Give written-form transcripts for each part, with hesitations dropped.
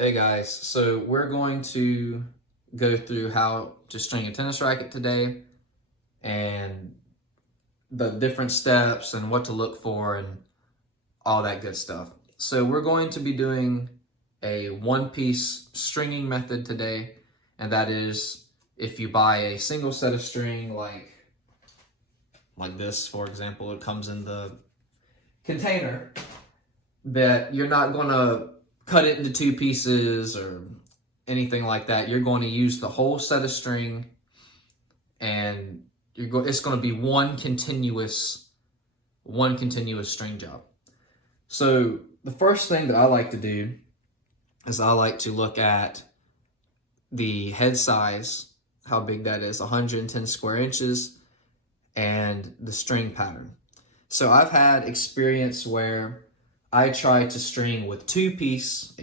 Hey guys, so we're going to go through how to string a tennis racket today and the different steps and what to look for and all that good stuff. So we're going to be doing a one-piece stringing method today, and that is if you buy a single set of string like this, for example, it comes in the container, that you're not going to cut it into two pieces or anything like that. You're going to use the whole set of string, and it's going to be one continuous string job. So the first thing that I like to do is I like to look at the head size, how big that is, 110 square inches, and the string pattern. So I've had experience where I try to string with a two-piece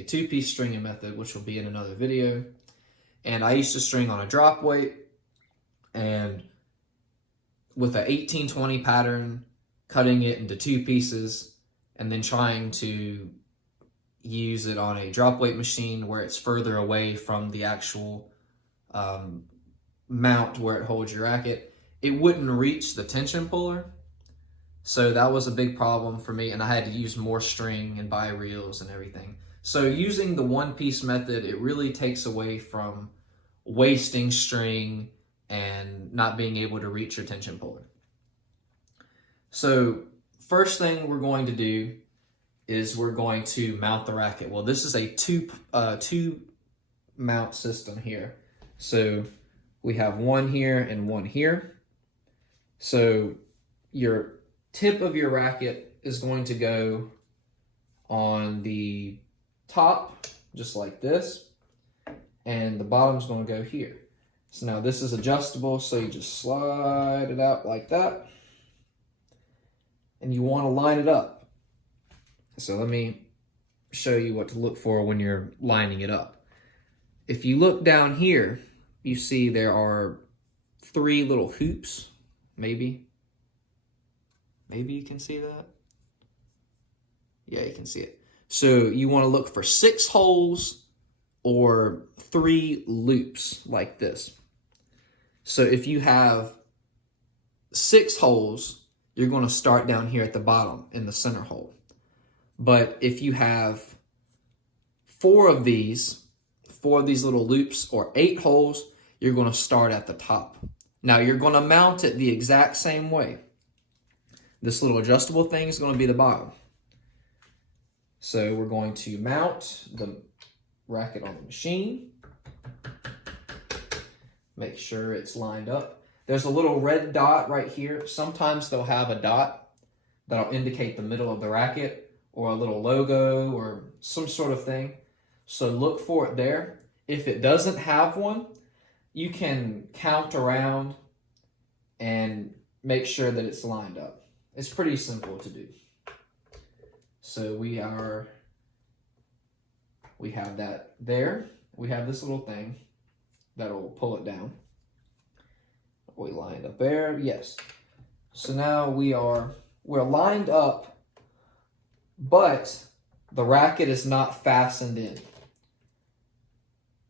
stringing method, which will be in another video. And I used to string on a drop weight and with an 18-20 pattern, cutting it into two pieces and then trying to use it on a drop weight machine where it's further away from the actual mount where it holds your racket. It wouldn't reach the tension puller. So that was a big problem for me, and I had to use more string and buy reels and everything. So using the one-piece method, it really takes away from wasting string and not being able to reach your tension puller. So first thing we're going to do is we're going to mount the racket. Well, this is a two mount system here. So we have one here and one here. So your tip of your racket is going to go on the top, just like this, and the bottom's going to go here. So now this is adjustable, so you just slide it out like that, and you want to line it up. So let me show you what to look for when you're lining it up. If you look down here, you see there are three little hoops, maybe you can see that. Yeah, you can see it. So you want to look for 6 holes or 3 loops like this. So if you have 6 holes, you're going to start down here at the bottom in the center hole. But if you have 4 of these little loops or 8 holes, you're going to start at the top. Now you're going to mount it the exact same way. This little adjustable thing is going to be the bottom. So we're going to mount the racket on the machine. Make sure it's lined up. There's a little red dot right here. Sometimes they'll have a dot that'll indicate the middle of the racket or a little logo or some sort of thing. So look for it there. If it doesn't have one, you can count around and make sure that it's lined up. It's pretty simple to do. So we have that there. We have this little thing that'll pull it down. We lined up there, yes. So now we're lined up, but the racket is not fastened in.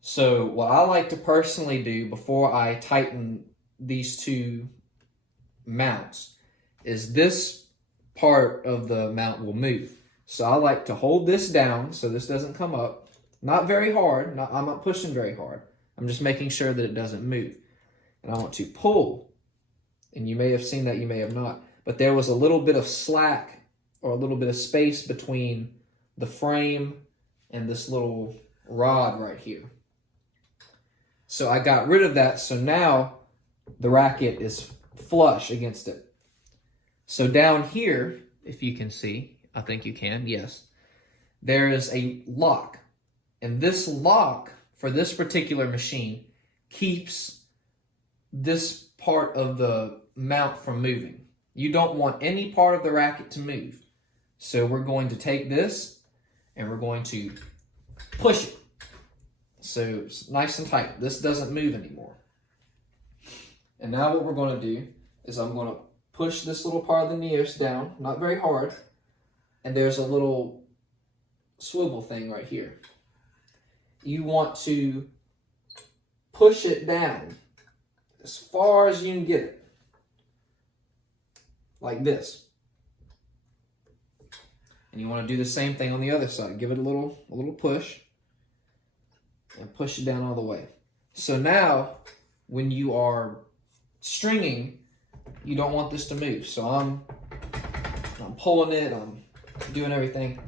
So what I like to personally do before I tighten these two mounts is this part of the mount will move. So I like to hold this down so this doesn't come up. Not very hard. I'm not pushing very hard. I'm just making sure that it doesn't move. And I want to pull. And you may have seen that, you may have not. But there was a little bit of slack or a little bit of space between the frame and this little rod right here. So I got rid of that. So now the racket is flush against it. So down here, if you can see, I think you can, yes, there is a lock. And this lock, for this particular machine, keeps this part of the mount from moving. You don't want any part of the racket to move. So we're going to take this and we're going to push it. So it's nice and tight. This doesn't move anymore. And now what we're going to do is I'm going to push this little part of the neos down, not very hard, and there's a little swivel thing right here. you want to push it down as far as you can get it. Like this. And you want to do the same thing on the other side. Give it a little push. And push it down all the way. So now, when you are stringing, you don't want this to move. So I'm pulling it, I'm doing everything.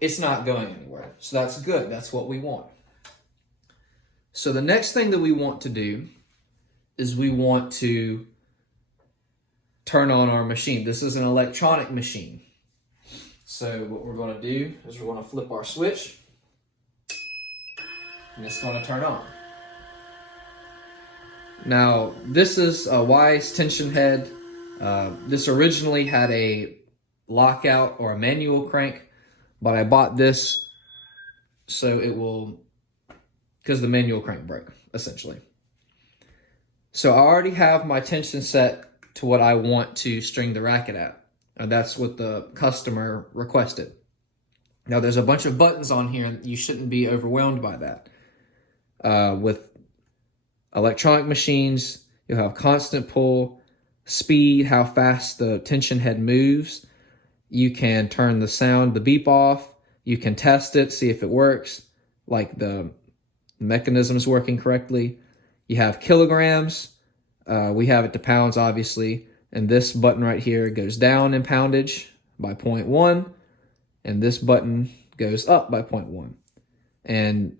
It's not going anywhere. So that's good. That's what we want. So the next thing that we want to do is we want to turn on our machine. This is an electronic machine. So what we're going to do is we're going to flip our switch, and it's going to turn on. Now, this is a Wise Tensionhead. This originally had a lockout or a manual crank, but I bought this so it will, because the manual crank broke, essentially. So I already have my tension set to what I want to string the racket at. And that's what the customer requested. Now, there's a bunch of buttons on here, and you shouldn't be overwhelmed by that. With electronic machines, you'll have constant pull, speed, how fast the tension head moves. You can turn the sound, the beep off. You can test it, see if it works, like the mechanism is working correctly. You have kilograms. We have it to pounds, obviously. And this button right here goes down in poundage by 0.1. And this button goes up by 0.1. And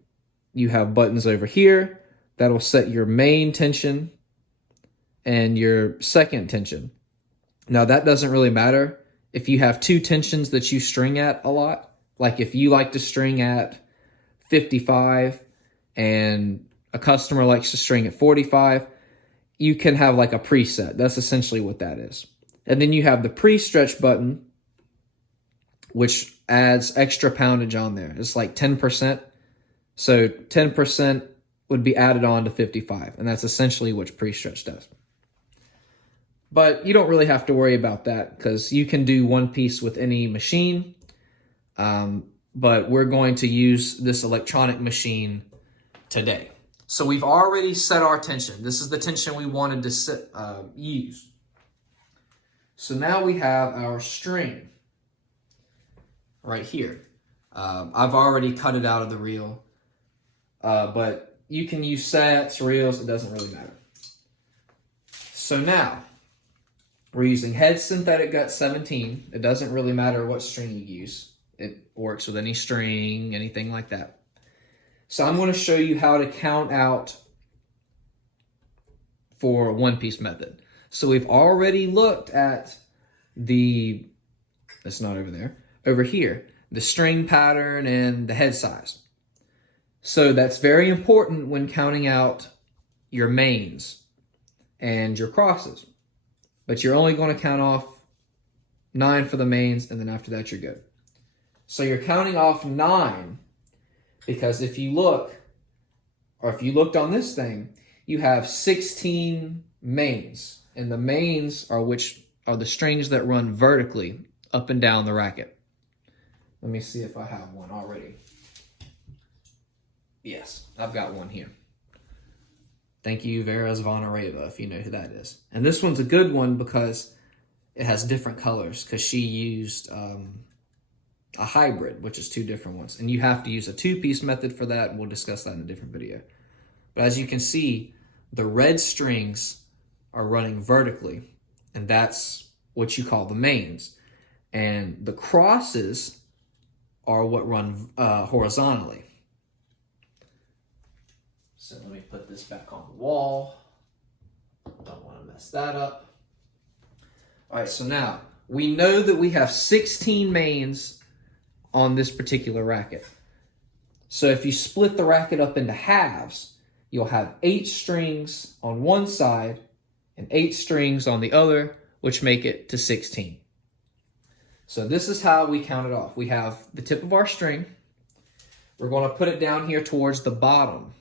you have buttons over here that'll set your main tension and your second tension. Now, that doesn't really matter if you have two tensions that you string at a lot. Like if you like to string at 55 and a customer likes to string at 45, you can have like a preset. That's essentially what that is. And then you have the pre-stretch button, which adds extra poundage on there. It's like 10%. So 10% would be added on to 55. And that's essentially what pre-stretch does. But you don't really have to worry about that because you can do one piece with any machine. But we're going to use this electronic machine today. So we've already set our tension. This is the tension we wanted to use. So now we have our string right here. I've already cut it out of the reel, but you can use sets, reels, it doesn't really matter. So now, we're using Head Synthetic Gut 17. It doesn't really matter what string you use. It works with any string, anything like that. So I'm going to show you how to count out for a one-piece method. So we've already looked at that's not over there, over here, the string pattern and the head size. So that's very important when counting out your mains and your crosses. But you're only going to count off 9 for the mains, and then after that you're good. So you're counting off 9 because if you look, or if you looked on this thing, you have 16 mains. And the mains are which are the strings that run vertically up and down the racket. Let me see if I have one already. Yes, I've got one here. Thank you, Vera Zvonareva, if you know who that is. And this one's a good one because it has different colors because she used a hybrid, which is 2 different ones. And you have to use a 2-piece method for that, and we'll discuss that in a different video. But as you can see, the red strings are running vertically, and that's what you call the mains. And the crosses are what run horizontally. So let me put this back on the wall. Don't want to mess that up. All right, so now we know that we have 16 mains on this particular racket. So if you split the racket up into halves, you'll have 8 strings on one side and 8 strings on the other, which make it to 16. So this is how we count it off. We have the tip of our string. We're going to put it down here towards the bottom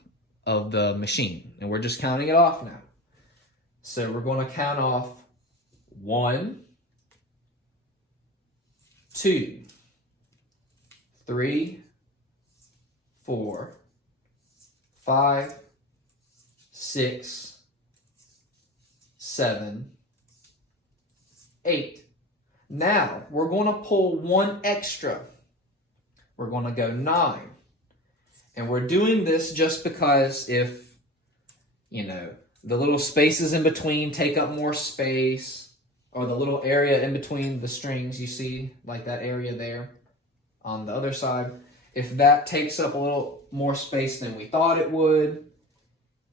of the machine, and we're just counting it off now. So we're going to count off 1, 2, 3, 4, 5, 6, 7, 8. Now, we're going to pull one extra. We're going to go 9. And we're doing this just because if, you know, the little spaces in between take up more space, or the little area in between the strings, you see, like that area there on the other side, if that takes up a little more space than we thought it would,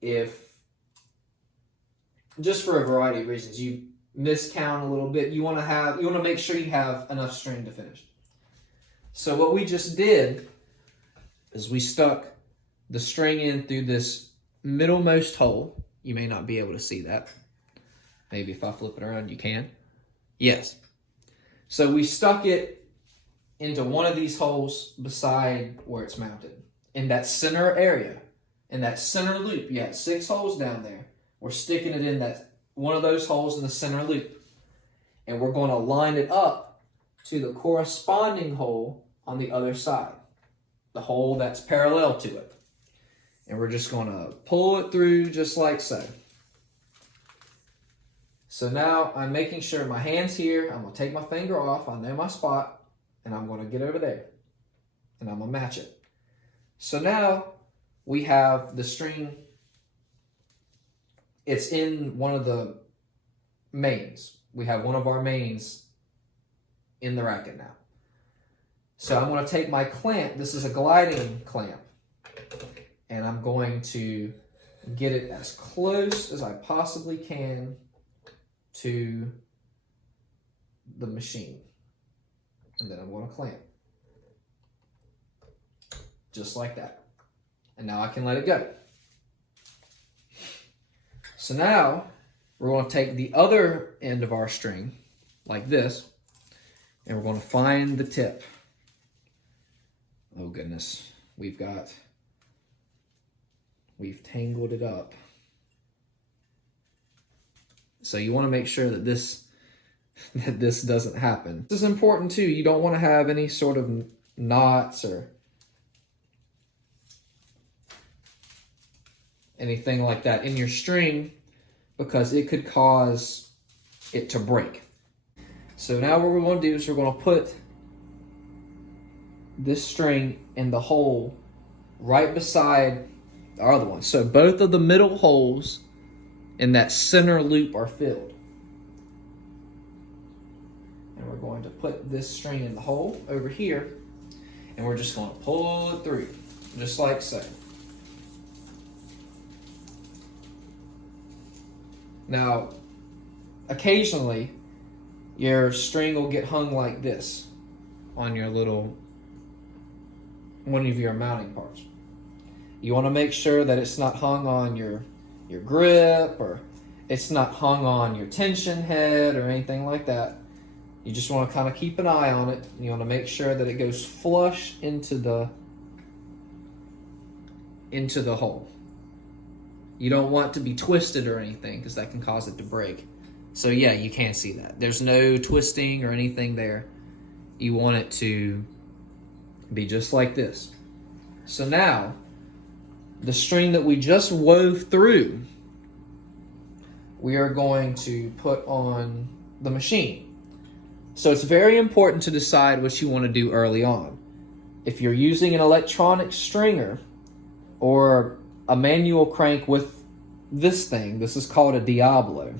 if, just for a variety of reasons, you miscount a little bit, you want to make sure you have enough string to finish. So what we just did is we stuck the string in through this middlemost hole. You may not be able to see that. Maybe if I flip it around, you can. Yes. So we stuck it into one of these holes beside where it's mounted. In that center area, in that center loop, you had 6 holes down there. We're sticking it in that one of those holes in the center loop. And we're going to line it up to the corresponding hole on the other side. The hole that's parallel to it. And we're just going to pull it through just like so. So now I'm making sure my hand's here. I'm going to take my finger off. I know my spot. And I'm going to get over there. And I'm going to match it. So now we have the string. It's in one of the mains. We have one of our mains in the racket now. So I'm going to take my clamp. This is a gliding clamp. And I'm going to get it as close as I possibly can to the machine. And then I'm going to clamp. Just like that. And now I can let it go. So now we're going to take the other end of our string, like this, and we're going to find the tip. Oh goodness, we've tangled it up. So you want to make sure that this doesn't happen. This is important too. You don't want to have any sort of knots or anything like that in your string, because it could cause it to break. So now what we're going to do is we're going to put this string in the hole right beside our other one. So both of the middle holes in that center loop are filled. And we're going to put this string in the hole over here, and we're just going to pull it through, just like so. Now, occasionally, your string will get hung like this on your one of your mounting parts. You want to make sure that it's not hung on your grip, or it's not hung on your tension head or anything like that. You just want to kind of keep an eye on it. You want to make sure that it goes flush into the hole. You don't want it to be twisted or anything, because that can cause it to break. So yeah, you can see that. There's no twisting or anything there. You want it to be just like this. So now, the string that we just wove through, we are going to put on the machine. So it's very important to decide what you want to do early on. If you're using an electronic stringer or a manual crank with this thing, this is called a Diablo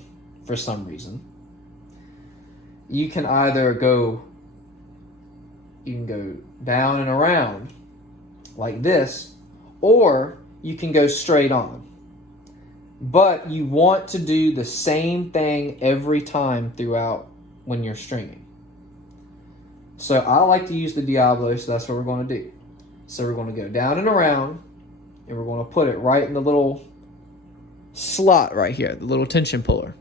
for some reason, you can either go down and around like this, or you can go straight on. But you want to do the same thing every time throughout when you're stringing. So I like to use the Diablo, so that's what we're going to do. So we're going to go down and around, and we're going to put it right in the little slot right here, the little tension puller.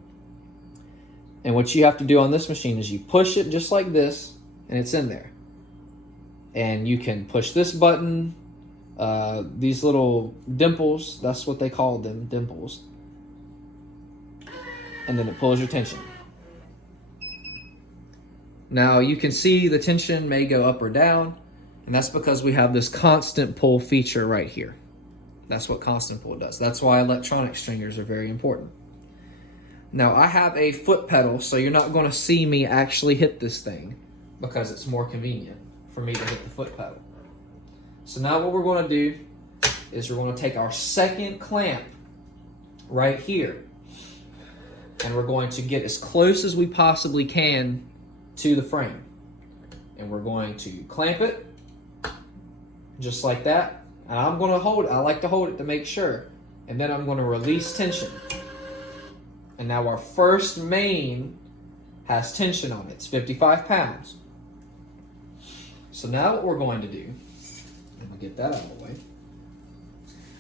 And what you have to do on this machine is you push it just like this, and it's in there. And you can push this button, these little dimples, that's what they call them, dimples. And then it pulls your tension. Now you can see the tension may go up or down, and that's because we have this constant pull feature right here. That's what constant pull does. That's why electronic stringers are very important. Now I have a foot pedal, so you're not going to see me actually hit this thing because it's more convenient for me to hit the foot pedal. So now what we're going to do is we're going to take our second clamp right here, and we're going to get as close as we possibly can to the frame. And we're going to clamp it just like that. And I'm going to hold it. I like to hold it to make sure. And then I'm going to release tension. And now our first main has tension on it. It's 55 pounds. So now what we're going to do, I'm going to get that out of the way.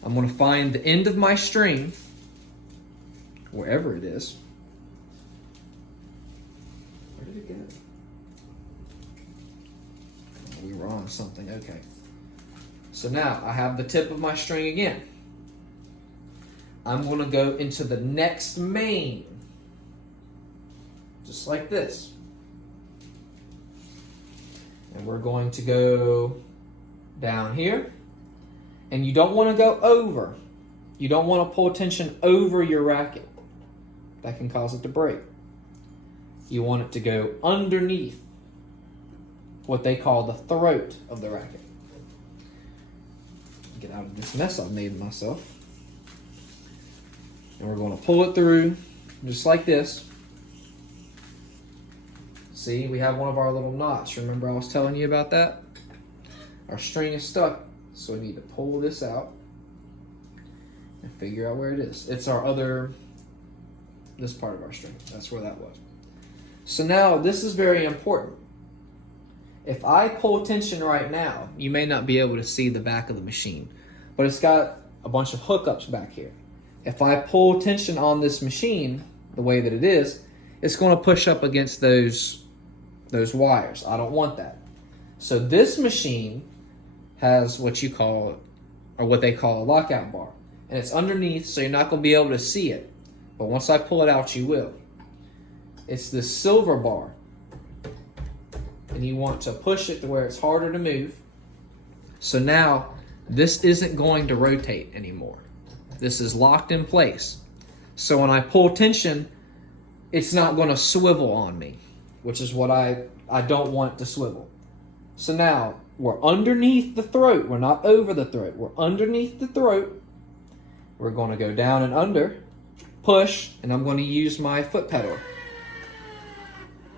I'm going to find the end of my string, wherever it is. Where did it go? Oh, we were on something. Okay. So now I have the tip of my string again. I'm going to go into the next main, just like this. And we're going to go down here. And you don't want to go over. You don't want to pull tension over your racket. That can cause it to break. You want it to go underneath what they call the throat of the racket. Get out of this mess I've made myself. And we're going to pull it through just like this. See, we have one of our little knots. Remember I was telling you about that? Our string is stuck, so we need to pull this out and figure out where it is. It's our other, this part of our string. That's where that was. So now this is very important. If I pull tension right now, you may not be able to see the back of the machine, but it's got a bunch of hookups back here. If I pull tension on this machine the way that it is, it's going to push up against those wires. I don't want that. So this machine has what you call, or what they call a lockout bar. And it's underneath, so you're not going to be able to see it. But once I pull it out, you will. It's this silver bar. And you want to push it to where it's harder to move. So now, this isn't going to rotate anymore. This is locked in place. So when I pull tension, it's not going to swivel on me, which is what I don't want it to swivel. So now, we're underneath the throat. We're not over the throat. We're underneath the throat. We're going to go down and under, push, and I'm going to use my foot pedal.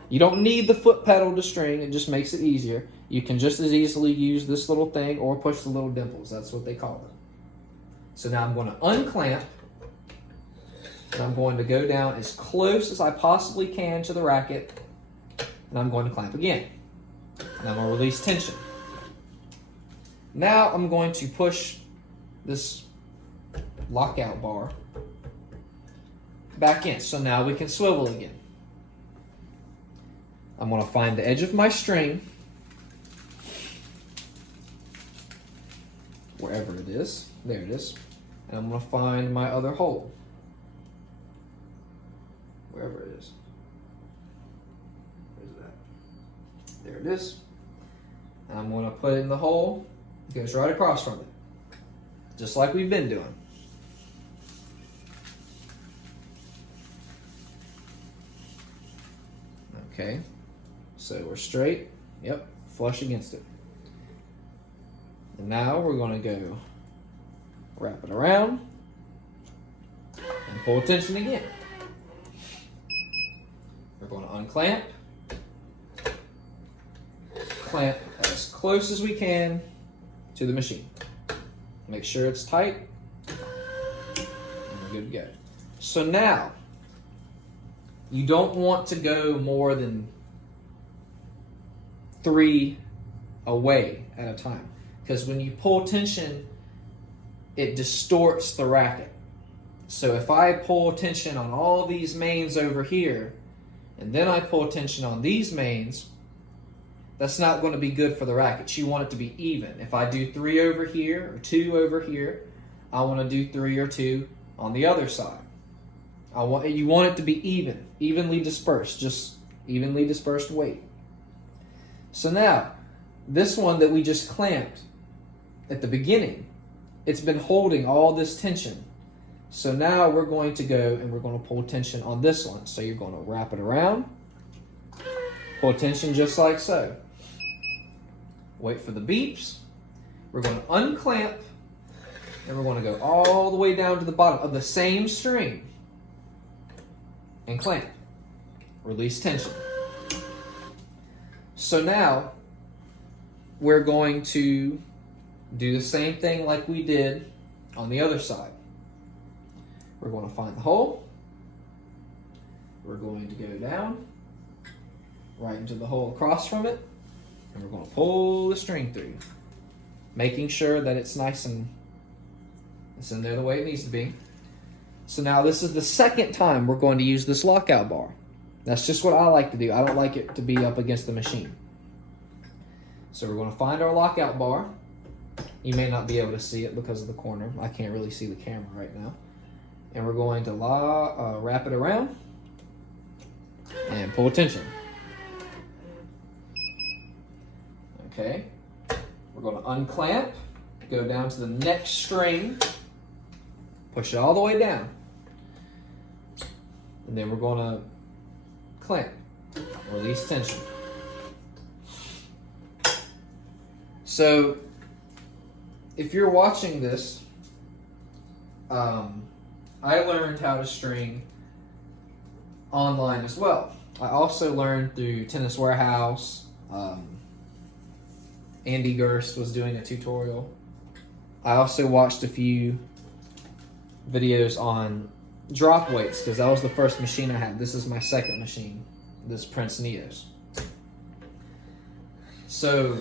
You don't need the foot pedal to string. It just makes it easier. You can just as easily use this little thing or push the little dimples. That's what they call them. So now I'm going to unclamp, and I'm going to go down as close as I possibly can to the racket, and I'm going to clamp again. And I'm going to release tension. Now I'm going to push this lockout bar back in. So now we can swivel again. I'm going to find the edge of my string, wherever it is. There it is. And I'm going to find my other hole, wherever it is. Where's that? There it is. And I'm going to put it in the hole. It goes right across from it, just like we've been doing. Okay. So we're straight, yep, flush against it. And now we're going to go wrap it around and pull tension again. We're going to unclamp, clamp as close as we can to the machine. Make sure it's tight, and we're good to go. So now, you don't want to go more than 3 away at a time, because when you pull tension, it distorts the racket. So if I pull tension on all these mains over here, and then I pull tension on these mains, that's not going to be good for the racket. You want it to be even. If I do 3 over here or 2 over here, I want to do 3 or 2 on the other side. You want it to be even, evenly dispersed, just evenly dispersed weight. So now, this one that we just clamped at the beginning, it's been holding all this tension. So now we're going to go and we're going to pull tension on this one. So you're going to wrap it around, pull tension just like so. Wait for the beeps. We're going to unclamp, and we're going to go all the way down to the bottom of the same string and clamp. Release tension. So now we're going to do the same thing like we did on the other side. We're going to find the hole. We're going to go down right into the hole across from it, and we're going to pull the string through, making sure that it's nice and it's in there the way it needs to be. So now this is the second time we're going to use this lockout bar. That's just what I like to do. I don't like it to be up against the machine. So we're going to find our lockout bar. You may not be able to see it because of the corner. I can't really see the camera right now. And we're going to wrap it around and pull tension. Okay. We're going to unclamp, go down to the next string, push it all the way down. And then we're going to clamp, release tension. So if you're watching this, I learned how to string online as well. I also learned through Tennis Warehouse. Andy Gerst was doing a tutorial. I also watched a few videos on drop weights because that was the first machine I had. This is my second machine, this Prince Neos. So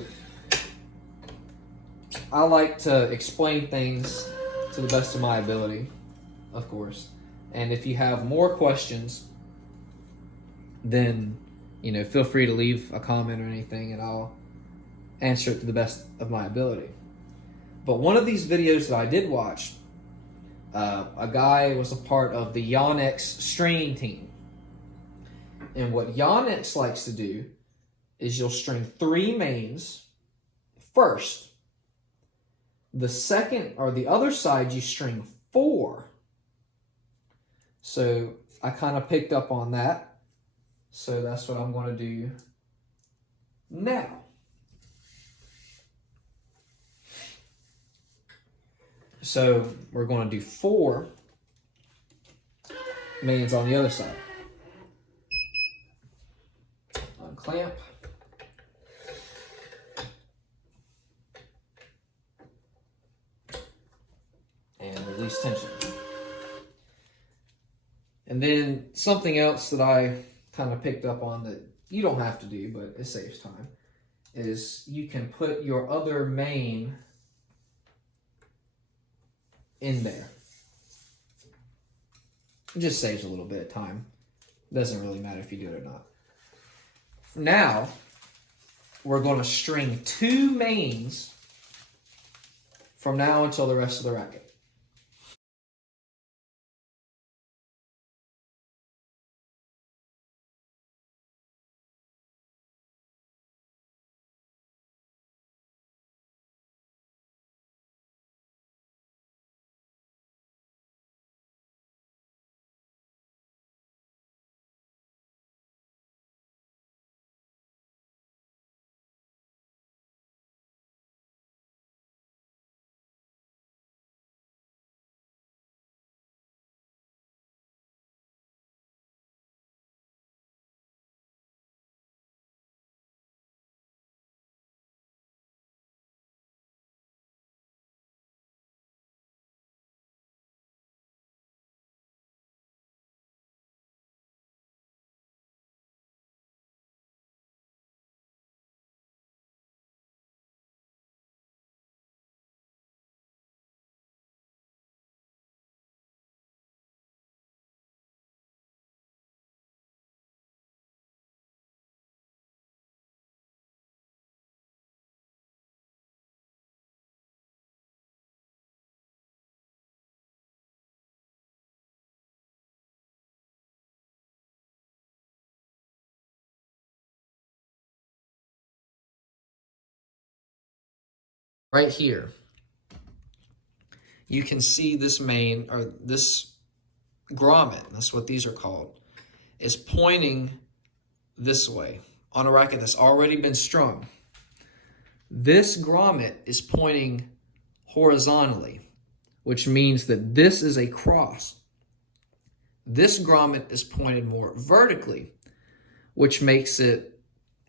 I like to explain things to the best of my ability, of course. And if you have more questions, then feel free to leave a comment or anything, and I'll answer it to the best of my ability. But one of these videos that I did watch, a guy was a part of the Yonex stringing team. And what Yonex likes to do is you'll string 3 mains first. The second, or the other side, you string 4. So I kind of picked up on that. So that's what I'm going to do now. So we're going to do 4 mains on the other side. Unclamp. And release tension. And then something else that I kind of picked up on that you don't have to do, but it saves time, is you can put your other main in there. It just saves a little bit of time. It doesn't really matter if you do it or not. Now, we're going to string 2 mains from now until the rest of the racket. Right here. you can see this main, or this grommet, that's what these are called, is pointing this way on a racket that's already been strung. This grommet is pointing horizontally, which means that this is a cross. This grommet is pointed more vertically, which makes it,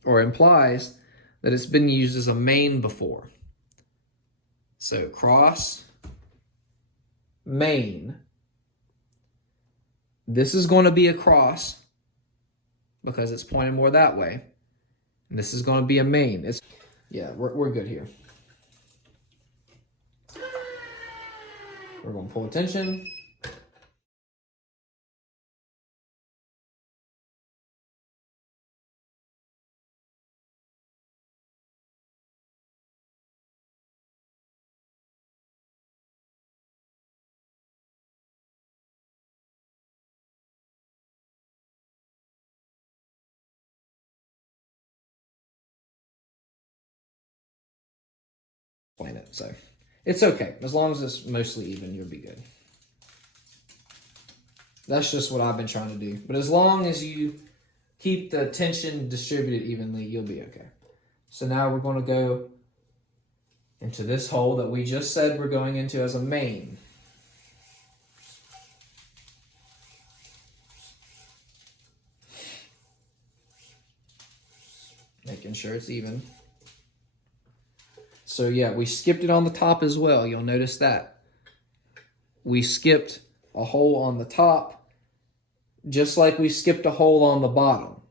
or implies, that it's been used as a main before. So cross, main. This is going to be a cross because it's pointing more that way. And this is going to be a main. Yeah, we're good here. We're going to pull tension. Explain it, so it's okay. As long as it's mostly even, you'll be good. That's just what I've been trying to do. But as long as you keep the tension distributed evenly, you'll be okay. So now we're going to go into this hole that we just said we're going into as a main. Making sure it's even. So yeah, we skipped it on the top as well. You'll notice that. We skipped a hole on the top, just like we skipped a hole on the bottom.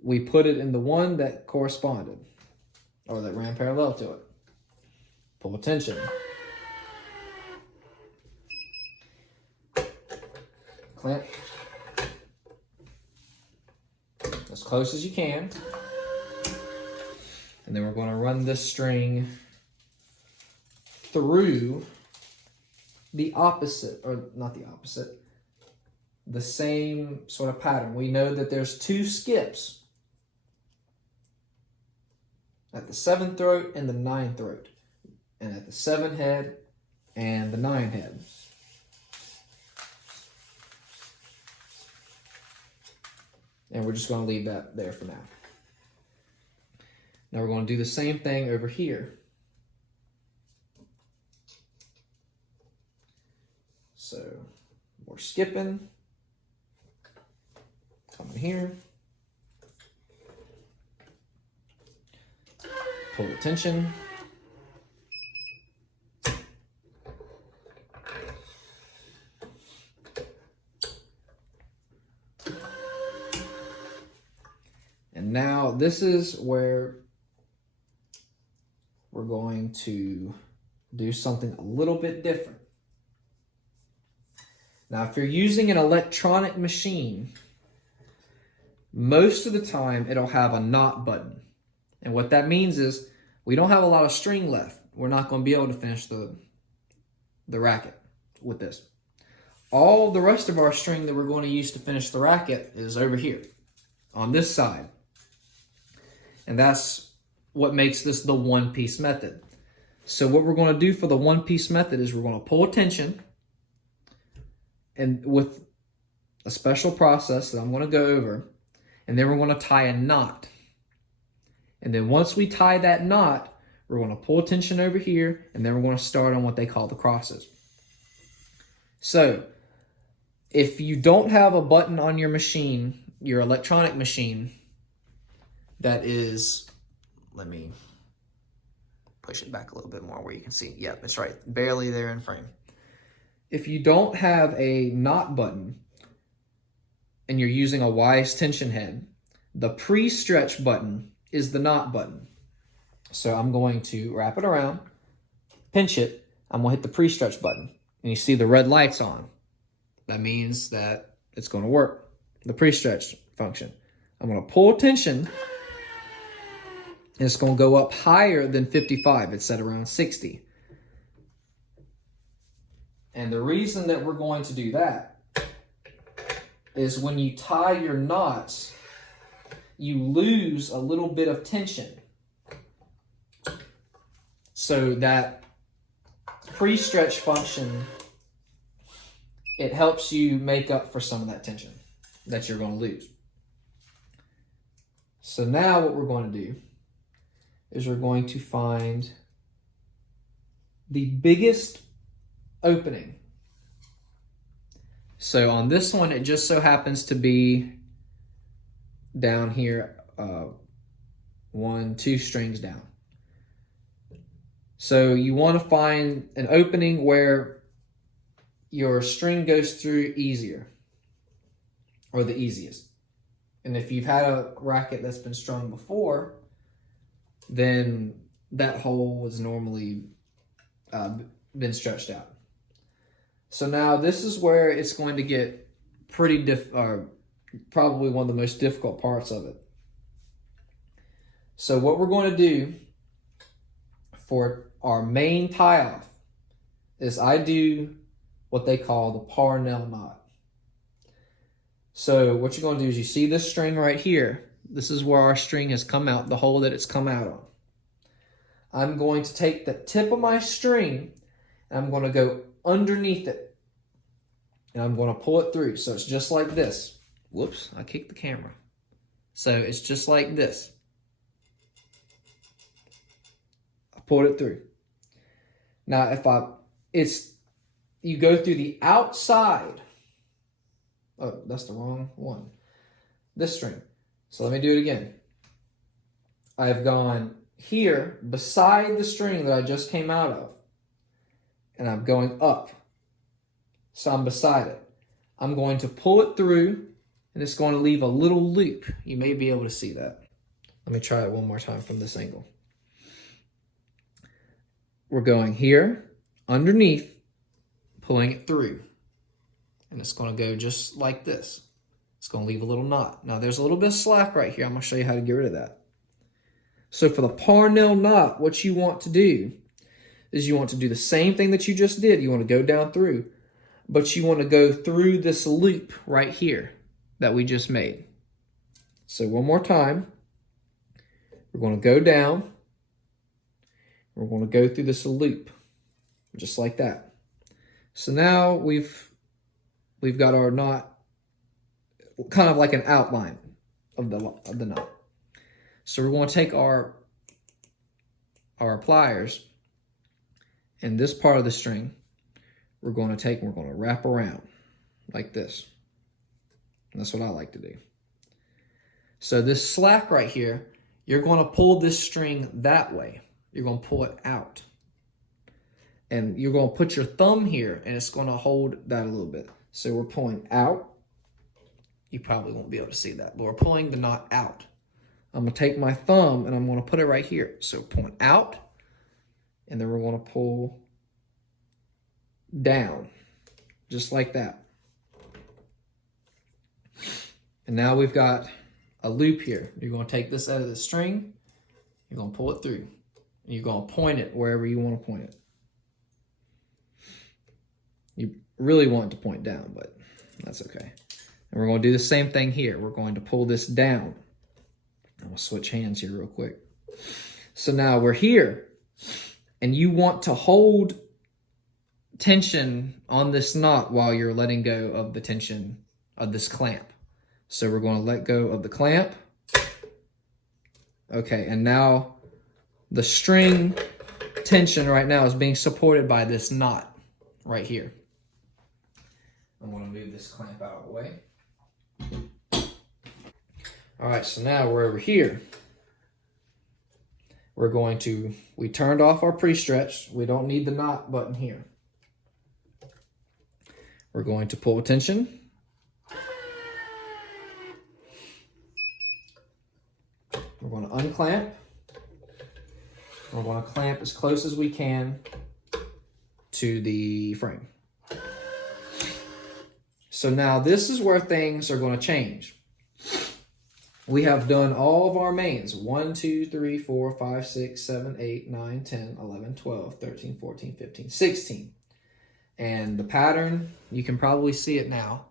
We put it in the one that corresponded, or that ran parallel to it. Pull tension. Clamp. As close as you can. And then we're going to run this string through the opposite, or not the opposite, the same sort of pattern. We know that there's two skips at the 7th throat and the 9th throat, and at the 7 head and the 9 head. And we're just going to leave that there for now. Now we're going to do the same thing over here. So we're skipping, coming here, pull the tension, and now this is where we're going to do something a little bit different. Now, if you're using an electronic machine, most of the time it'll have a knot button. And what that means is we don't have a lot of string left. We're not going to be able to finish the racket with this. All the rest of our string that we're going to use to finish the racket is over here on this side. And that's what makes this the one-piece method. So what we're going to do for the one-piece method is we're going to pull a tension, and with a special process that I'm going to go over, and then we're going to tie a knot. And then once we tie that knot, we're going to pull tension over here, and then we're going to start on what they call the crosses. So if you don't have a button on your machine, your electronic machine, that is, let me push it back a little bit more where you can see. Yep, it's right, barely there in frame. If you don't have a knot button and you're using a wise tension head, the pre-stretch button is the knot button. So I'm going to wrap it around, pinch it, I'm going to hit the pre-stretch button, and you see the red lights on. That means that it's going to work, the pre-stretch function. I'm going to pull tension, and it's going to go up higher than 55. It's at around 60. And the reason that we're going to do that is when you tie your knots, you lose a little bit of tension. So that pre-stretch function, it helps you make up for some of that tension that you're going to lose. So now what we're going to do is we're going to find the biggest opening. So on this one, it just so happens to be down here, 2 strings down. So you want to find an opening where your string goes through easier, or the easiest. And if you've had a racket that's been strung before, then that hole was normally been stretched out. So now this is where it's going to get pretty probably one of the most difficult parts of it. So what we're going to do for our main tie-off is I do what they call the Parnell knot. So what you're going to do is you see this string right here. This is where our string has come out, the hole that it's come out on. I'm going to take the tip of my string and I'm going to go underneath it. And I'm going to pull it through. So it's just like this. Whoops, I kicked the camera. So it's just like this. I pulled it through. Now you go through the outside. Oh, that's the wrong one. This string. So let me do it again. I've gone here beside the string that I just came out of. And I'm going up. So I'm beside it. I'm going to pull it through and it's going to leave a little loop. You may be able to see that. Let me try it one more time from this angle. We're going here, underneath, pulling it through. And it's going to go just like this. It's going to leave a little knot. Now there's a little bit of slack right here. I'm going to show you how to get rid of that. So for the Parnell knot, what you want to do is you want to do the same thing that you just did. You want to go down through, but you want to go through this loop right here that we just made. So one more time, we're going to go down. We're going to go through this loop, just like that. So now we've got our knot, kind of like an outline of the knot. So we're going to take our pliers and this part of the string, we're going to take and we're going to wrap around like this. And that's what I like to do. So this slack right here, you're going to pull this string that way. You're going to pull it out. And you're going to put your thumb here and it's going to hold that a little bit. So we're pulling out. You probably won't be able to see that, but we're pulling the knot out. I'm going to take my thumb and I'm going to put it right here. So pulling out, and then we're going to pull down, just like that. And now we've got a loop here. You're going to take this out of the string, you're going to pull it through, and you're going to point it wherever you want to point it. You really want it to point down, but that's okay. And we're going to do the same thing here. We're going to pull this down. I'm going to switch hands here real quick. So now we're here, and you want to hold tension on this knot while you're letting go of the tension of this clamp. So we're going to let go of the clamp. Okay, and now the string tension right now is being supported by this knot right here. I'm going to move this clamp out of the way. All right, so now we're over here. We turned off our pre-stretch. We don't need the knot button here. We're going to pull tension. We're going to unclamp. We're going to clamp as close as we can to the frame. So now this is where things are going to change. We have done all of our mains. 1, 2, 3, 4, 5, 6, 7, 8, 9, 10, 11, 12, 13, 14, 15, 16. And the pattern, you can probably see it now.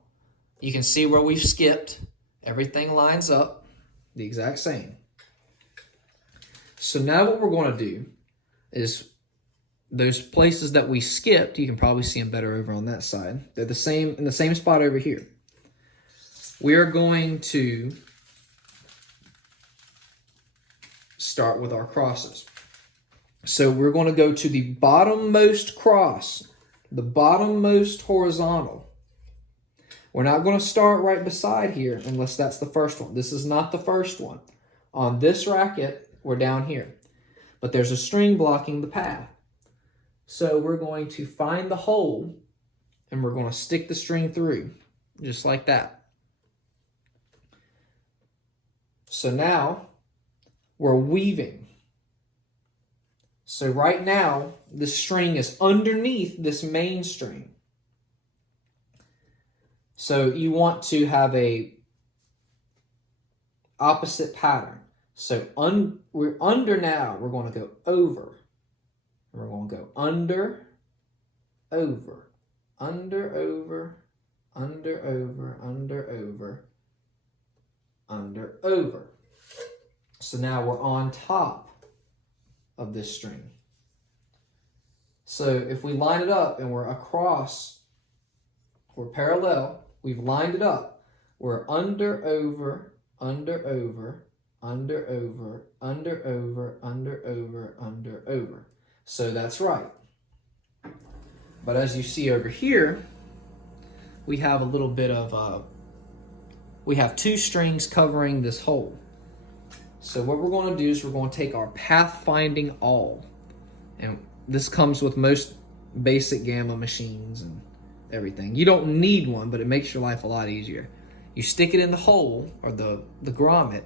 You can see where we've skipped. Everything lines up the exact same. So now what we're going to do is those places that we skipped, you can probably see them better over on that side. They're the same in the same spot over here. We are going to start with our crosses. So we're going to go to the bottommost cross, the bottommost horizontal. We're not going to start right beside here unless that's the first one. This is not the first one. On this racket, we're down here. But there's a string blocking the path. So we're going to find the hole and we're going to stick the string through, just like that. So now we're weaving. So right now, the string is underneath this main string. So you want to have a opposite pattern. So we're under now, we're going to go over. We're going to go under, over, under, over, under, over, under, over, under, over. So now we're on top of this string. So if we line it up and we're across, we're parallel, we've lined it up, we're under, over, under, over, under, over, under, over, under, over, under, over. So that's right. But as you see over here, we have a little bit of, we have two strings covering this hole. So what we're going to do is we're going to take our pathfinding awl. And this comes with most basic gamma machines and everything. You don't need one, but it makes your life a lot easier. You stick it in the hole, or the grommet,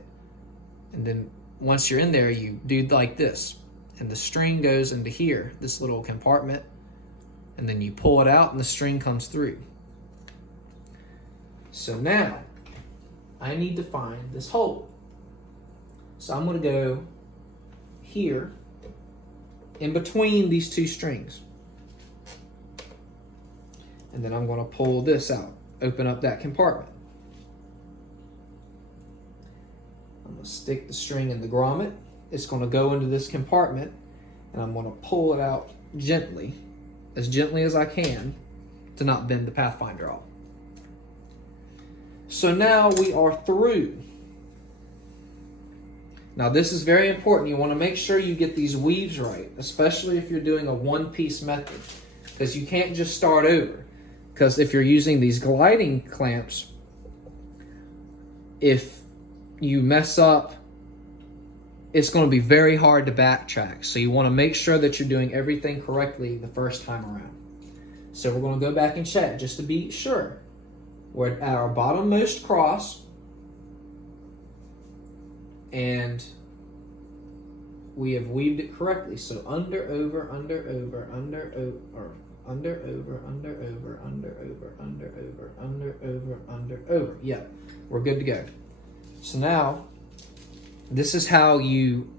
and then once you're in there, you do like this. And the string goes into here, this little compartment, and then you pull it out and the string comes through. So now, I need to find this hole. So I'm going to go here, in between these two strings. And then I'm going to pull this out, open up that compartment. I'm going to stick the string in the grommet. It's going to go into this compartment, and I'm going to pull it out gently as I can, to not bend the pathfinder off. So now we are through. Now this is very important. You want to make sure you get these weaves right, especially if you're doing a one-piece method, because you can't just start over. Because if you're using these gliding clamps, if you mess up, it's going to be very hard to backtrack. So you want to make sure that you're doing everything correctly the first time around. So we're going to go back and check just to be sure. We're at our bottommost cross, and we have weaved it correctly. So under, over, under, over, under, over, under, over, under, over, under, over, under, over, under, over, under, over. Yeah, we're good to go. So now, this is how you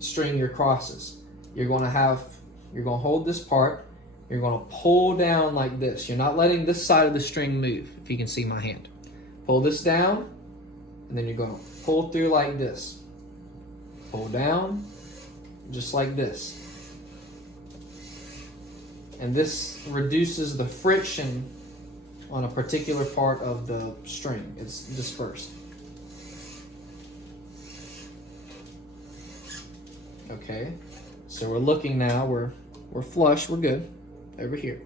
string your crosses. You're going to hold this part, you're going to pull down like this. You're not letting this side of the string move, if you can see my hand. Pull this down, and then you're going to pull through like this. Pull down, just like this. And this reduces the friction on a particular part of the string. It's dispersed. Okay, so we're looking now, we're flush, we're good over here.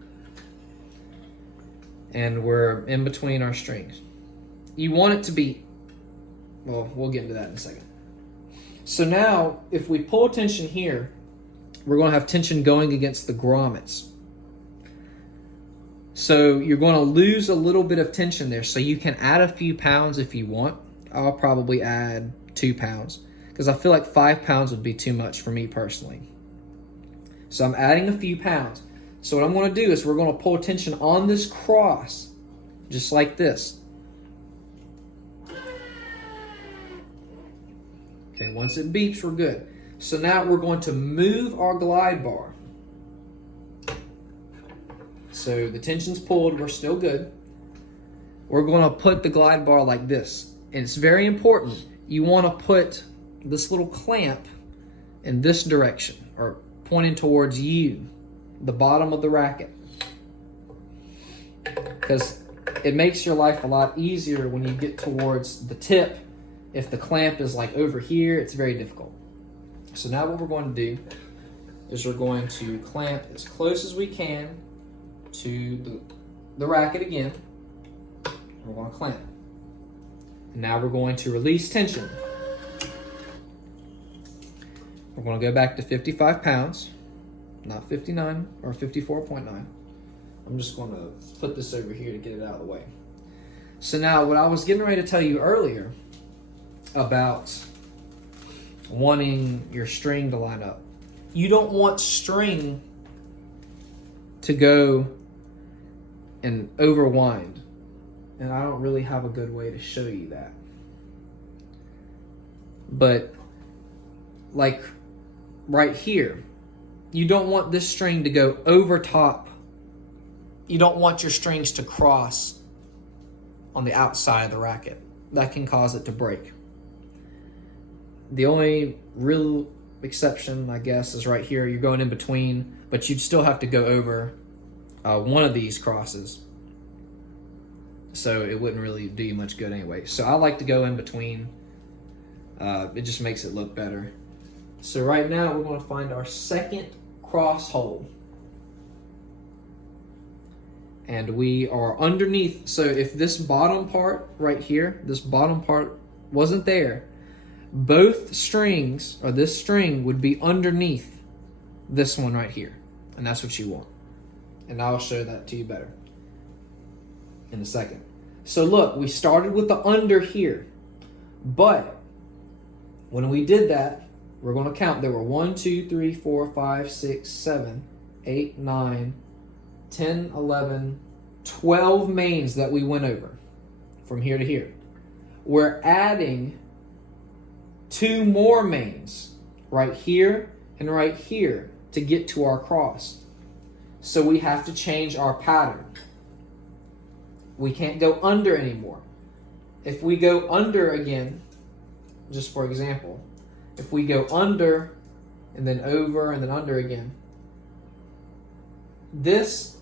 And we're in between our strings. You want it to be, well, we'll get into that in a second. So now, if we pull tension here, we're going to have tension going against the grommets. So you're going to lose a little bit of tension there. So you can add a few pounds if you want. I'll probably add 2 pounds, because I feel like 5 pounds would be too much for me personally. So I'm adding a few pounds. So what I'm going to do is we're going to pull tension on this cross, just like this. Okay, once it beeps, we're good. So now we're going to move our glide bar. So the tension's pulled, we're still good. We're going to put the glide bar like this. And it's very important. You want to put this little clamp in this direction, or pointing towards you, the bottom of the racket. Because it makes your life a lot easier when you get towards the tip. If the clamp is like over here, it's very difficult. So now what we're going to do is we're going to clamp as close as we can to the racket again. We're going to clamp. And now we're going to release tension. We're going to go back to 55 pounds, not 59 or 54.9. I'm just going to put this over here to get it out of the way. So now what I was getting ready to tell you earlier about wanting your string to line up. You don't want string to go and overwind. And I don't really have a good way to show you that. But like right here, you don't want this string to go over top. You don't want your strings to cross on the outside of the racket. That can cause it to break. The only real exception, I guess, is right here. You're going in between, but you'd still have to go over one of these crosses. So it wouldn't really do you much good anyway. So I like to go in between. It just makes it look better. So right now we're going to find our second cross hole. And we are underneath. So if this bottom part right here, this bottom part wasn't there, both strings, or this string would be underneath this one right here. And that's what you want. And I'll show that to you better in a second. So look, we started with the under here. But when we did that, we're going to count. There were 1, 2, 3, 4, 5, 6, 7, 8, 9, 10, 11, 12 mains that we went over from here to here. We're adding 2 more mains right here and right here to get to our cross. So we have to change our pattern. We can't go under anymore. If we go under again, just for example, if we go under and then over and then under again, this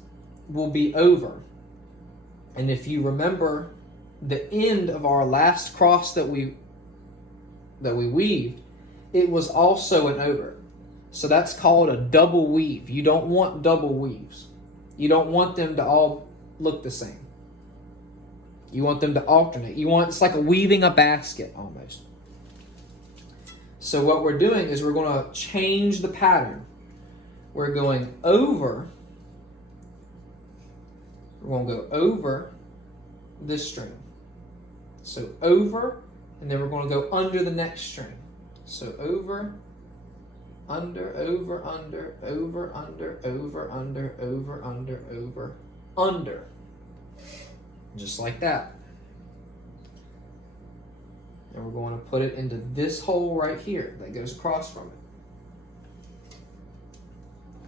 will be over. And if you remember the end of our last cross that we weaved, it was also an over. So that's called a double weave. You don't want double weaves. You don't want them to all look the same. You want them to alternate. It's like weaving a basket almost. So what we're doing is we're going to change the pattern. We're going over. We're going to go over this string. So over, and then we're going to go under the next string. So over, under, over, under, over, under, over, under, over, under, over, under. Just like that. And we're going to put it into this hole right here that goes across from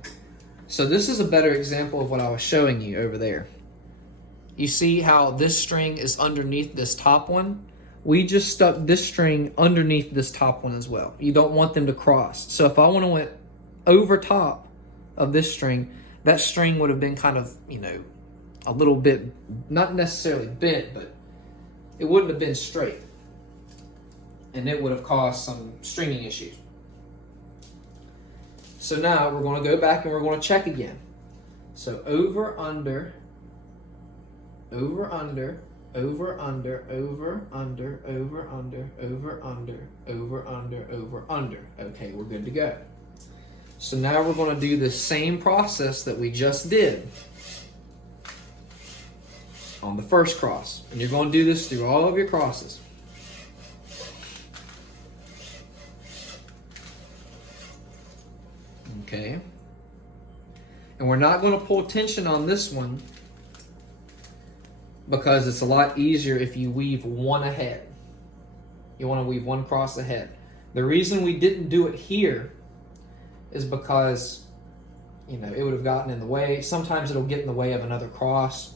it. So this is a better example of what I was showing you over there. You see how this string is underneath this top one? We just stuck this string underneath this top one as well. You don't want them to cross. So if I want to went over top of this string, that string would have been kind of, a little bit, not necessarily bent, but it wouldn't have been straight. And it would have caused some stringing issues. So now we're going to go back and we're going to check again. So over, under, over, under, over, under, over, under, over, under, over, under, over, under, over, under. Okay, we're good to go. So now we're going to do the same process that we just did on the first cross. And you're going to do this through all of your crosses. Okay. And we're not going to pull tension on this one because it's a lot easier if you weave one ahead. You want to weave one cross ahead. The reason we didn't do it here is because, it would have gotten in the way. Sometimes it'll get in the way of another cross.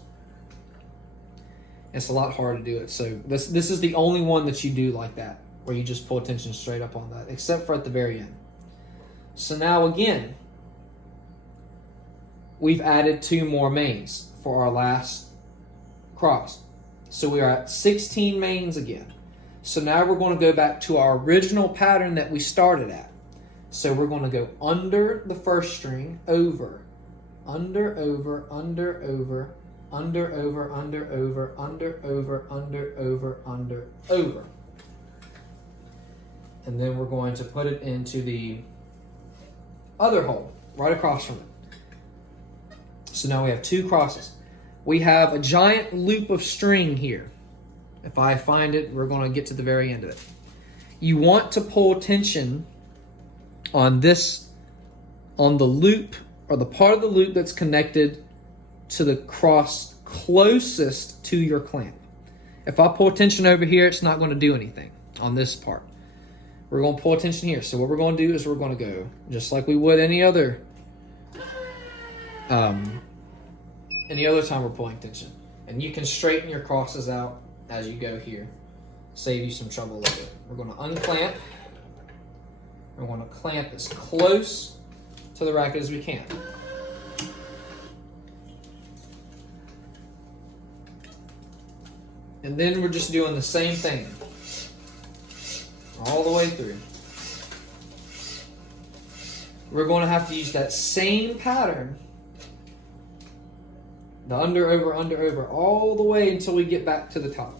It's a lot harder to do it. So this is the only one that you do like that, where you just pull tension straight up on that, except for at the very end. So now again, we've added 2 more mains for our last cross. So we are at 16 mains again. So now we're going to go back to our original pattern that we started at. So we're going to go under the first string, over, under, over, under, over, under, over, under, over, under, over, under, over, under, over. And then we're going to put it into the other hole, right across from it. So now we have 2 crosses. We have a giant loop of string here. If I find it, we're going to get to the very end of it. You want to pull tension on this, on the loop, or the part of the loop that's connected to the cross closest to your clamp. If I pull tension over here, it's not going to do anything on this part. We're going to pull tension here. So what we're going to do is we're going to go just like we would any other time we're pulling tension. And you can straighten your crosses out as you go here. Save you some trouble a little bit. We're going to unclamp. We're going to clamp as close to the racket as we can. And then we're just doing the same thing all the way through. We're going to have to use that same pattern, the under, over, all the way until we get back to the top.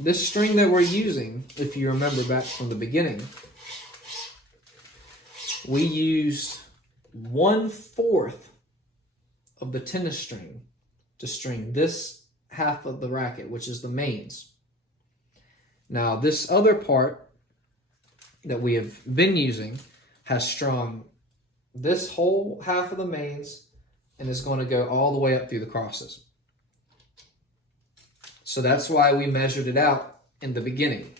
this string that we're using, if you remember back from the beginning, we used 1/4 of the tennis string to string this half of the racket, which is the mains. Now, this other part that we have been using has strung this whole half of the mains and is going to go all the way up through the crosses. So that's why we measured it out in the beginning.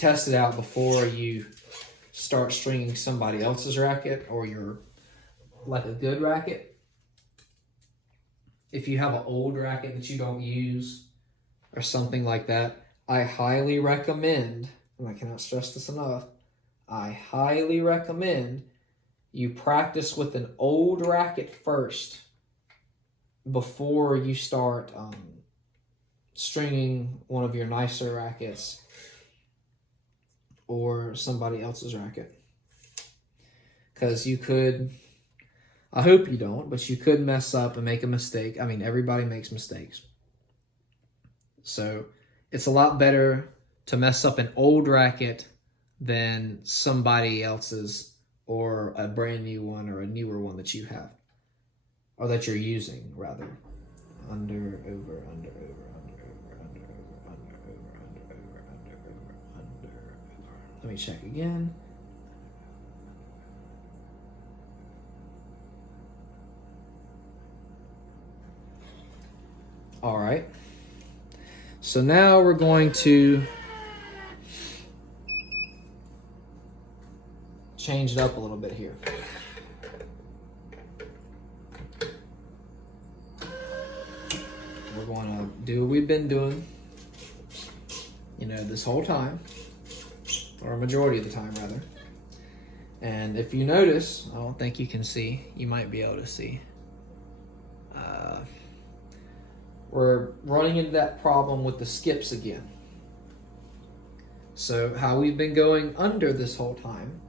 test it out before you start stringing somebody else's racket or your like a good racket. If you have an old racket that you don't use or something like that, I highly recommend, and I cannot stress this enough, I highly recommend you practice with an old racket first before you start stringing one of your nicer rackets or somebody else's racket. Because you could, I hope you don't, but you could mess up and make a mistake. I mean, everybody makes mistakes. So it's a lot better to mess up an old racket than somebody else's or a brand new one or a newer one that you have. Or that you're using, rather. Under, over, under, over, under, over, under, over, under, over, under, over, under, over, under, over. Let me check again. All right. So now we're going to change it up a little bit here. We're going to do what we've been doing, this whole time, or a majority of the time, rather. And if you notice, I don't think you can see, you might be able to see. We're running into that problem with the skips again. So how we've been going under this whole time,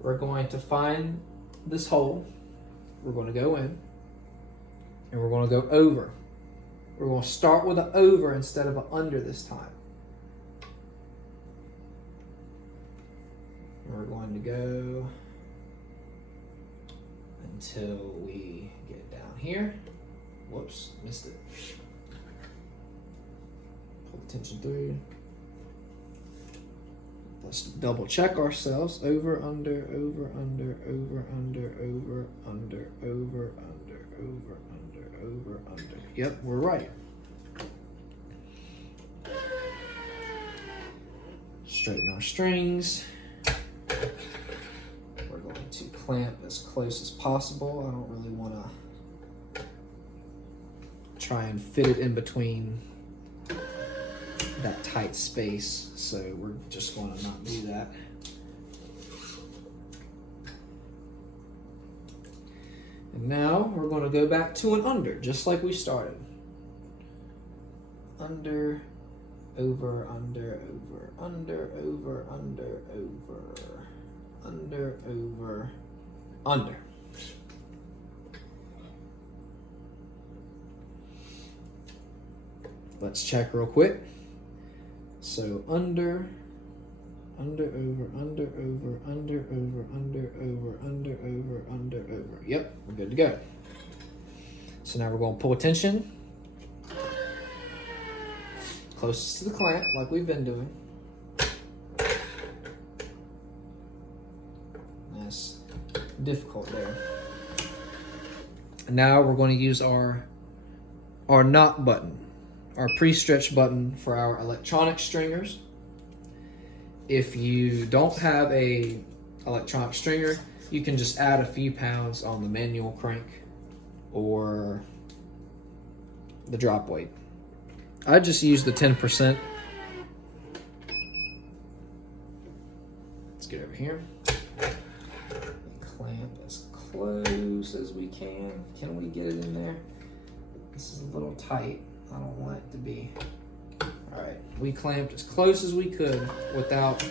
we're going to find this hole, we're going to go in, and we're going to go over. We're going to start with an over instead of an under this time. We're going to go until we get down here. Whoops, missed it. Pull the tension through. Let's double check ourselves. Over, under, over, under, over, under, over, under, over, under, over, under, over, under. Yep, we're right. Straighten our strings. We're going to clamp as close as possible. I don't really want to try and fit it in between that tight space, so we're just going to not do that. And now we're going to go back to an under, just like we started. Under, over, under, over, under, over, under, over, under, over, under. Let's check real quick. So under, over, under, over, under, over, under, over, under, over, under, over. Yep, we're good to go. So now we're going to pull tension closest to the clamp, like we've been doing. That's difficult there. And now we're going to use our knot button, our pre-stretch button for our electronic stringers. If you don't have a electronic stringer, you can just add a few pounds on the manual crank or the drop weight. I just use the 10%. Let's get over here. Clamp as close as we can. Can we get it in there? This is a little tight. I don't want it to be. All right, we clamped as close as we could without,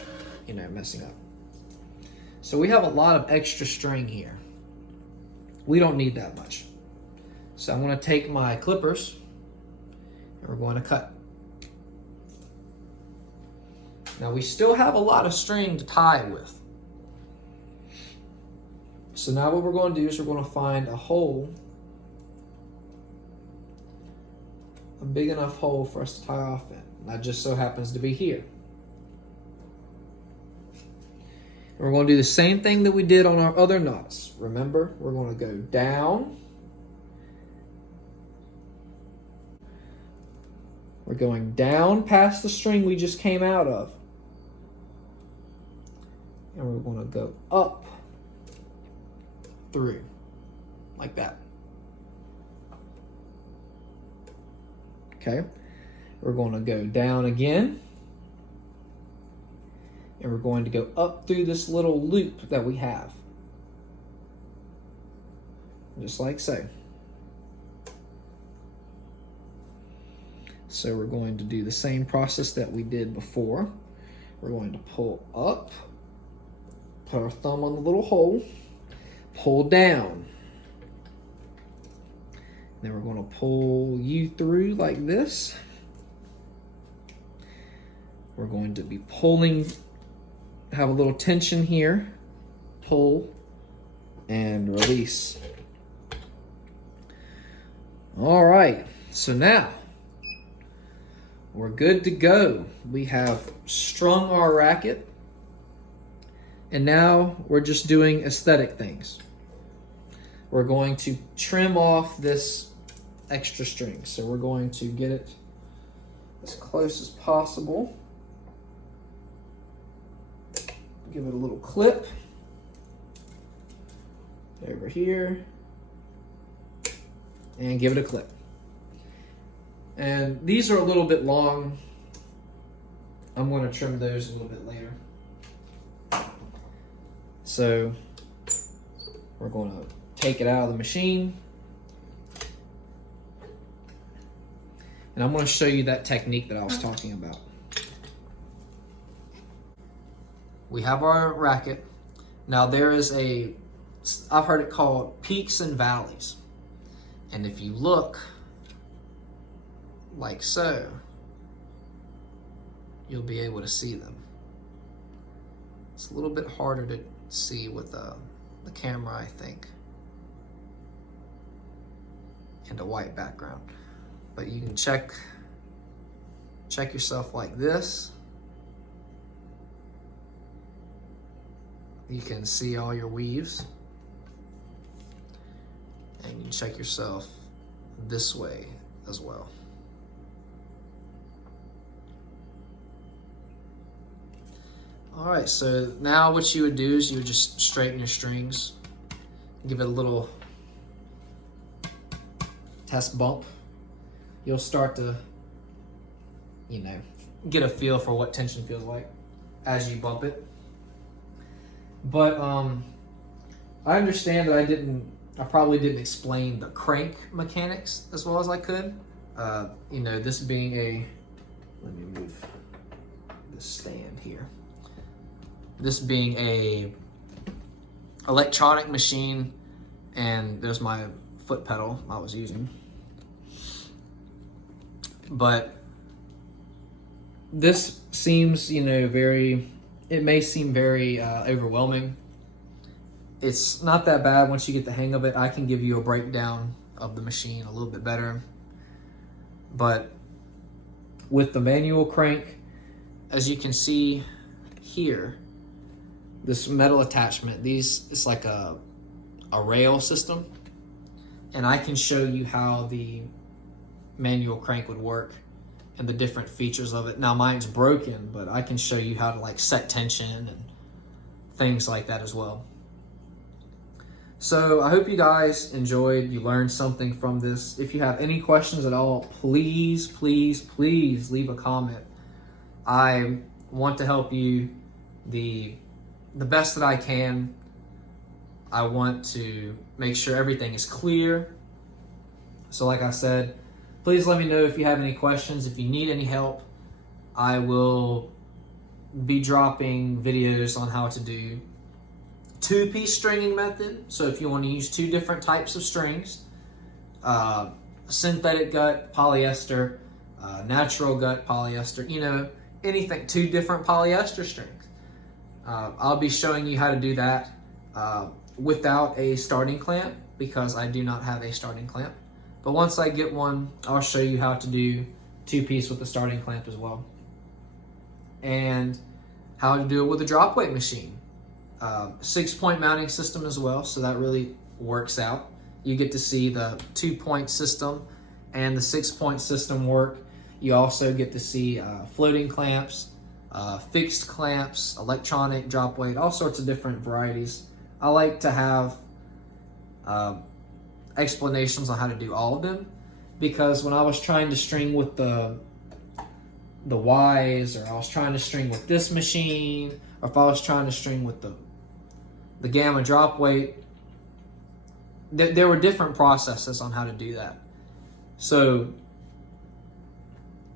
messing up. So we have a lot of extra string here. We don't need that much. So I'm going to take my clippers and we're going to cut. Now we still have a lot of string to tie with. So now what we're going to do is we're going to find a hole, a big enough hole for us to tie off in. That just so happens to be here. And we're going to do the same thing that we did on our other knots. Remember, we're going to go down. We're going down past the string we just came out of. to go up through like that. Okay, we're going to go down again, and we're going to go up through this little loop that we have, just like so. So we're going to do the same process that we did before. We're going to pull up, put our thumb on the little hole, pull down. Then we're going to pull you through like this. We're going to be pulling, have a little tension here, pull and release. All right, so now we're good to go. We have strung our racket, and now we're just doing aesthetic things. We're going to trim off this extra string. So we're going to get it as close as possible. Give it a little clip over here, and give it a clip. And these are a little bit long. I'm going to trim those a little bit later. So we're going to take it out of the machine. And I'm going to show you that technique that I was talking about. We have our racket. Now there is I've heard it called peaks and valleys. And if you look like so, you'll be able to see them. It's a little bit harder to see with the camera, I think, and a white background. But you can check yourself like this. You can see all your weaves. And you can check yourself this way as well. All right, so now what you would do is you would just straighten your strings, give it a little test bump. You'll start to, get a feel for what tension feels like as you bump it. But I understand that I probably didn't explain the crank mechanics as well as I could. This being let me move this stand here. This being a electronic machine, and there's my foot pedal I was using. But this seems, it may seem very overwhelming. It's not that bad once you get the hang of it. I can give you a breakdown of the machine a little bit better. But with the manual crank, as you can see here, this metal attachment, it's like a rail system. And I can show you how the manual crank would work and the different features of it. Now mine's broken, but I can show you how to set tension and things like that as well. So I hope you guys enjoyed, you learned something from this. If you have any questions at all, please, please, please leave a comment. I want to help you the best that I can. I want to make sure everything is clear. So like I said, please let me know if you have any questions, if you need any help. I will be dropping videos on how to do two-piece stringing method. So if you want to use two different types of strings, synthetic gut, polyester, natural gut, polyester, anything, two different polyester strings. I'll be showing you how to do that without a starting clamp, because I do not have a starting clamp. But once I get one, I'll show you how to do two-piece with the starting clamp as well. And how to do it with a drop weight machine. 6-point mounting system as well, so that really works out. You get to see the 2-point system and the 6-point system work. You also get to see floating clamps, fixed clamps, electronic drop weight, all sorts of different varieties. I like to have explanations on how to do all of them, because when I was trying to string with the Ys, or I was trying to string with this machine, or if I was trying to string with the gamma drop weight, there were different processes on how to do that. So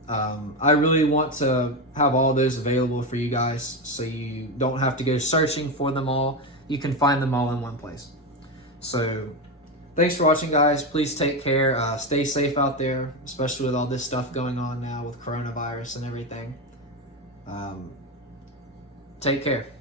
I really want to have all those available for you guys, so you don't have to go searching for them all. You can find them all in one place. So thanks for watching, guys. Please take care. Stay safe out there, especially with all this stuff going on now with coronavirus and everything. Take care.